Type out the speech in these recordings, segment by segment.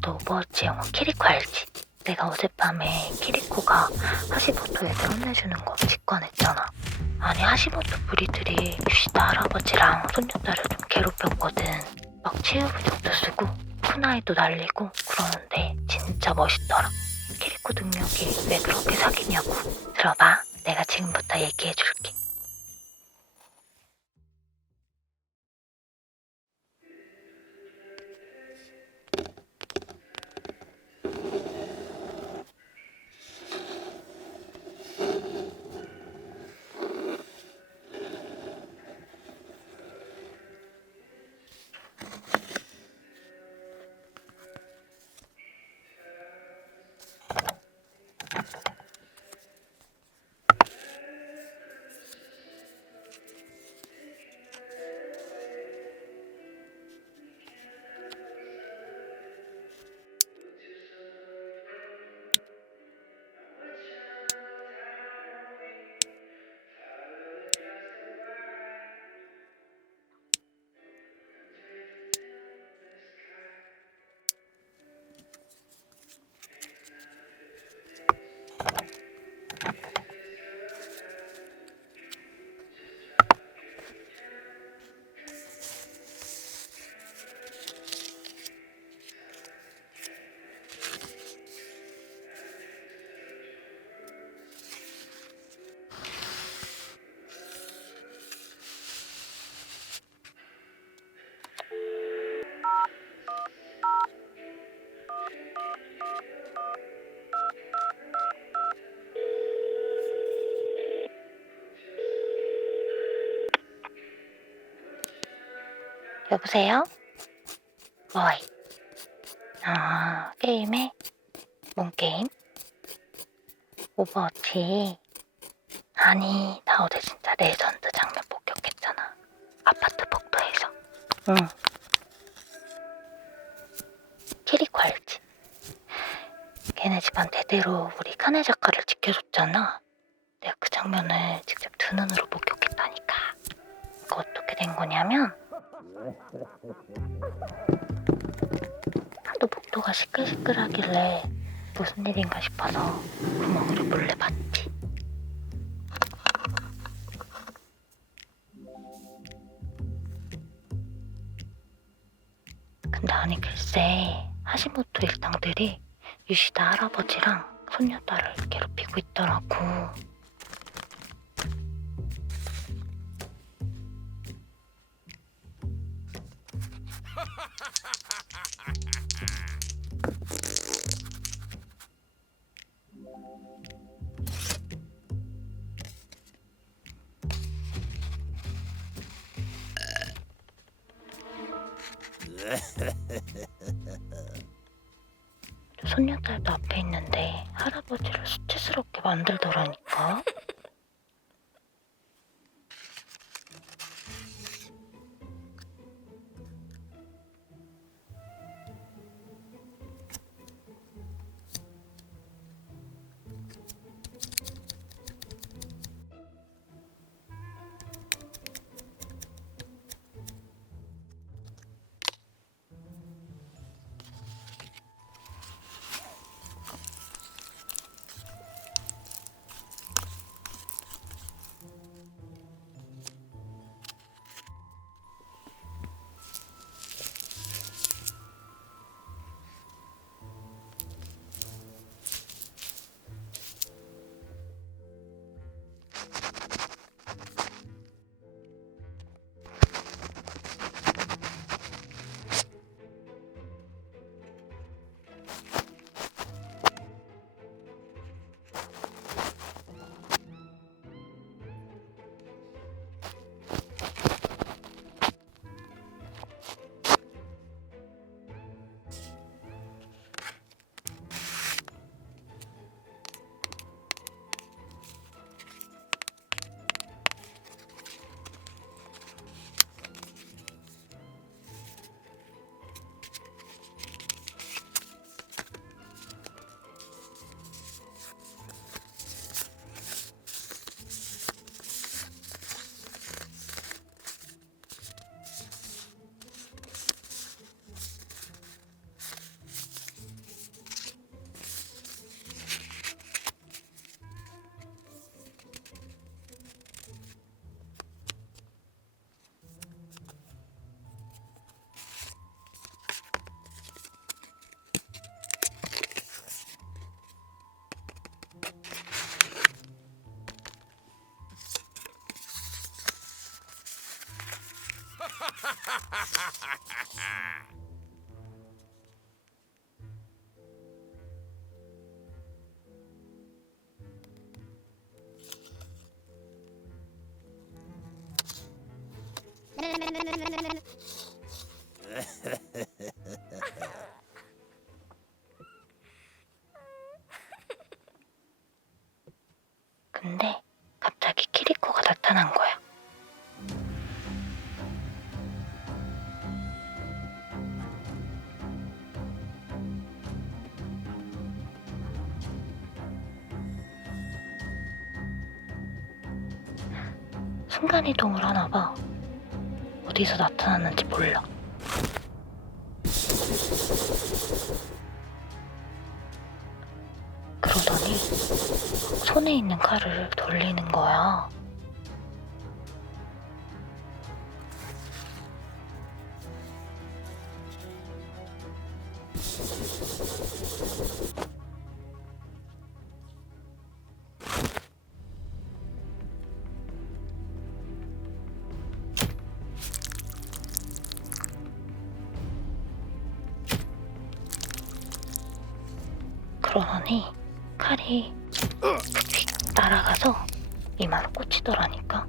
너 오버워치 영화 키리코 알지? 내가 어젯밤에 키리코가 하시모토에게 혼내주는 거 직관했잖아. 아니 하시모토 무리들이 유시다 할아버지랑 손녀딸을 좀 괴롭혔거든. 막 치유부적도 쓰고 쿠나이도 날리고 그러는데 진짜 멋있더라. 키리코 능력이 왜 그렇게 사기냐고. 들어봐. 내가 지금부터 얘기해줄게. 여보세요? 뭐이? 아, 게임해? 뭔 게임? 오버워치. 아니, 나 어제 진짜 레전드 장면 목격했잖아. 아파트 복도에서. 응. 키리코 알지? 걔네 집안 대대로 우리 카네 작가를 지켜줬잖아. 내가 그 장면을 직접 두 눈으로 목격했다니까. 그 어떻게 된 거냐면, 하도 복도가 시끌시끌하길래 무슨 일인가 싶어서 구멍으로 몰래 봤지. 근데 아니 글쎄 하시모토 일당들이 유시다 할아버지랑 손녀딸을 괴롭히고 있더라고. 손녀딸도 앞에 있는데 할아버지를 수치스럽게 만들더라니까. 근데 갑자기 키리코가 나타난 거야. 순간이동을 하나 봐. 어디서 나타났는지 몰라. 그러더니 손에 있는 칼을 돌리는 거야. 그러더니 칼이 휙 날아가서 이마로 꽂히더라니까.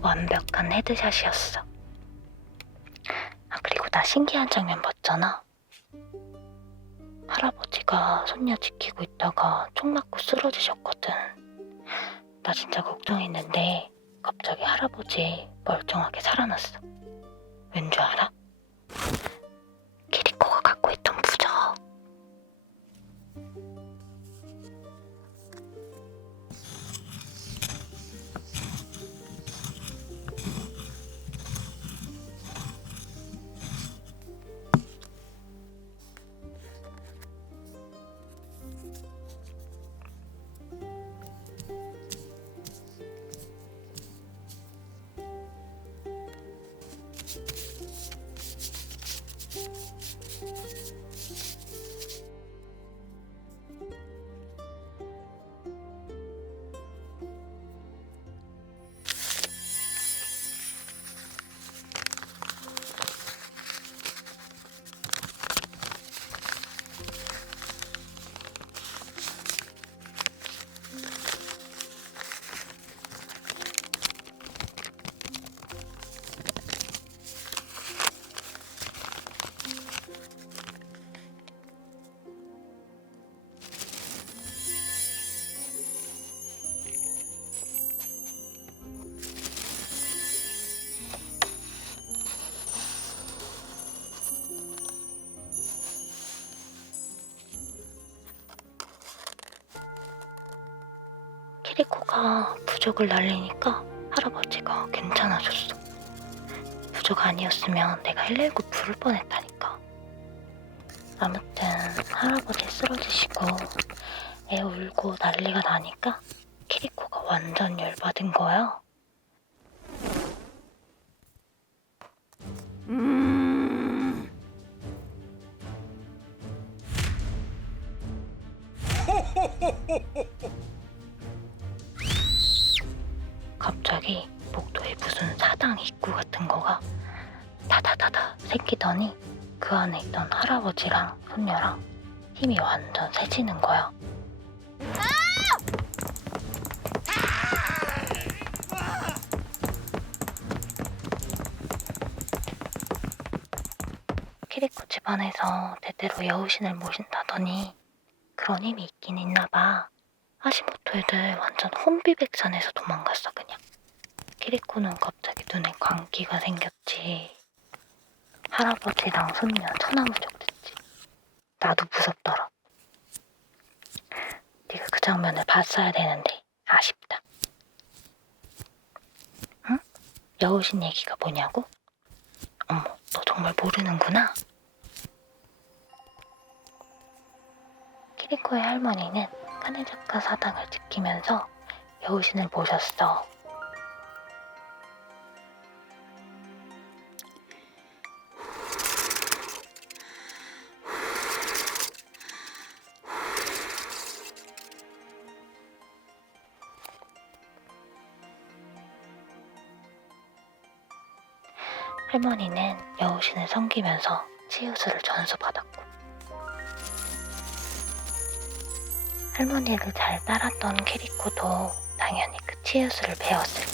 완벽한 헤드샷이었어. 아, 그리고 나 신기한 장면 봤잖아. 할아버지가 손녀 지키고 있다가 총 맞고 쓰러지셨거든. 나 진짜 걱정했는데 갑자기 할아버지 멀쩡하게 살아났어. 왠 줄 알아? 키리코가 부적을 날리니까 할아버지가 괜찮아졌어. 부적 아니었으면 내가 119 부를 뻔했다니까. 아무튼 할아버지 쓰러지시고 애 울고 난리가 나니까 키리코가 완전 열받은 거야. 갑자기 복도에 무슨 사당 입구 같은 거가 다다다다 생기더니 그 안에 있던 할아버지랑 손녀랑 힘이 완전 세지는 거야. 키리코 집안에서 대대로 여우신을 모신다더니 그런 힘이 있긴 있나 봐. 하시모토 애들 완전 혼비백산에서 도망갔어 그냥. 키리코는 갑자기 눈에 광기가 생겼지. 할아버지랑 손녀 천하무적 됐지. 나도 무섭더라. 네가 그 장면을 봤어야 되는데 아쉽다. 응? 여우신 얘기가 뭐냐고? 어머, 너 정말 모르는구나. 키리코의 할머니는 카네자카 사당을 지키면서 여우신을 모셨어. 할머니는 여우신을 섬기면서 치유술을 전수받았고 할머니를 잘 따랐던 키리코도 당연히 그 치유술을 배웠을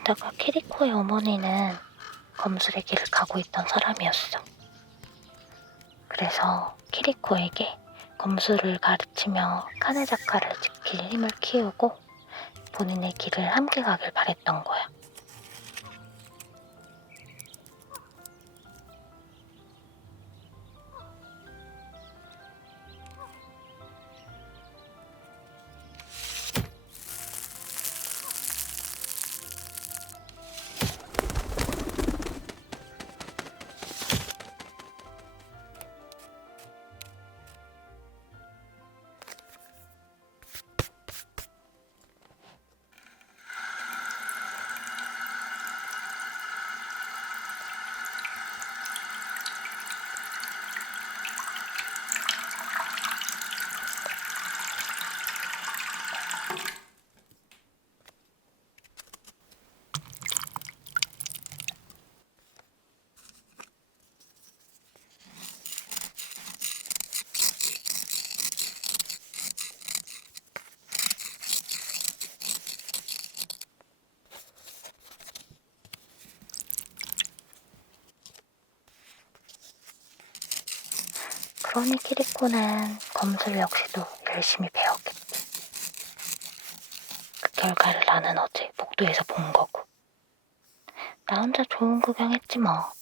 게다가 키리코의 어머니는 검술의 길을 가고 있던 사람이었어. 그래서 키리코에게 검술을 가르치며 카네자카를 지킬 힘을 키우고 본인의 길을 함께 가길 바랬던 거야. 그러니 키리코는 검술 역시도 열심히 배웠겠지. 그 결과를 나는 어제 복도에서 본 거고. 나 혼자 좋은 구경했지 뭐.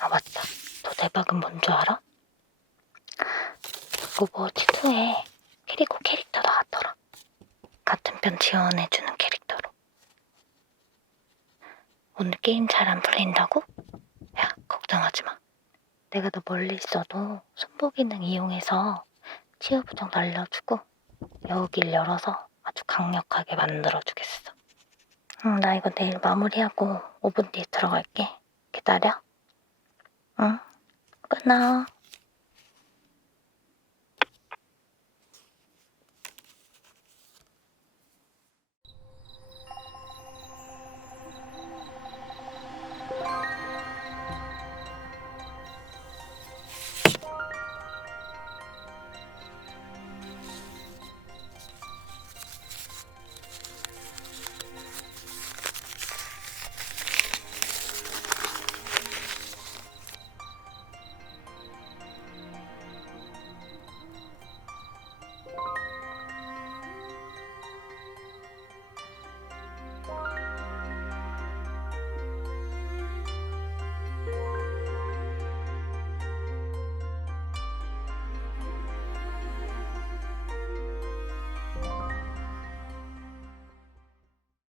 아 맞다. 너 대박은 뭔 줄 알아? 오버워치 2에 키리코 캐릭터 나왔더라. 같은 편 지원해주는 캐릭터로. 오늘 게임 잘 안 풀린다고? 야, 걱정하지 마. 내가 너 멀리 있어도 손보 기능 이용해서 치유 부정 날려주고 여길 열어서 아주 강력하게 만들어주겠어. 응, 나 이거 내일 마무리하고 5분 뒤에 들어갈게. 기다려. 응, 끊어.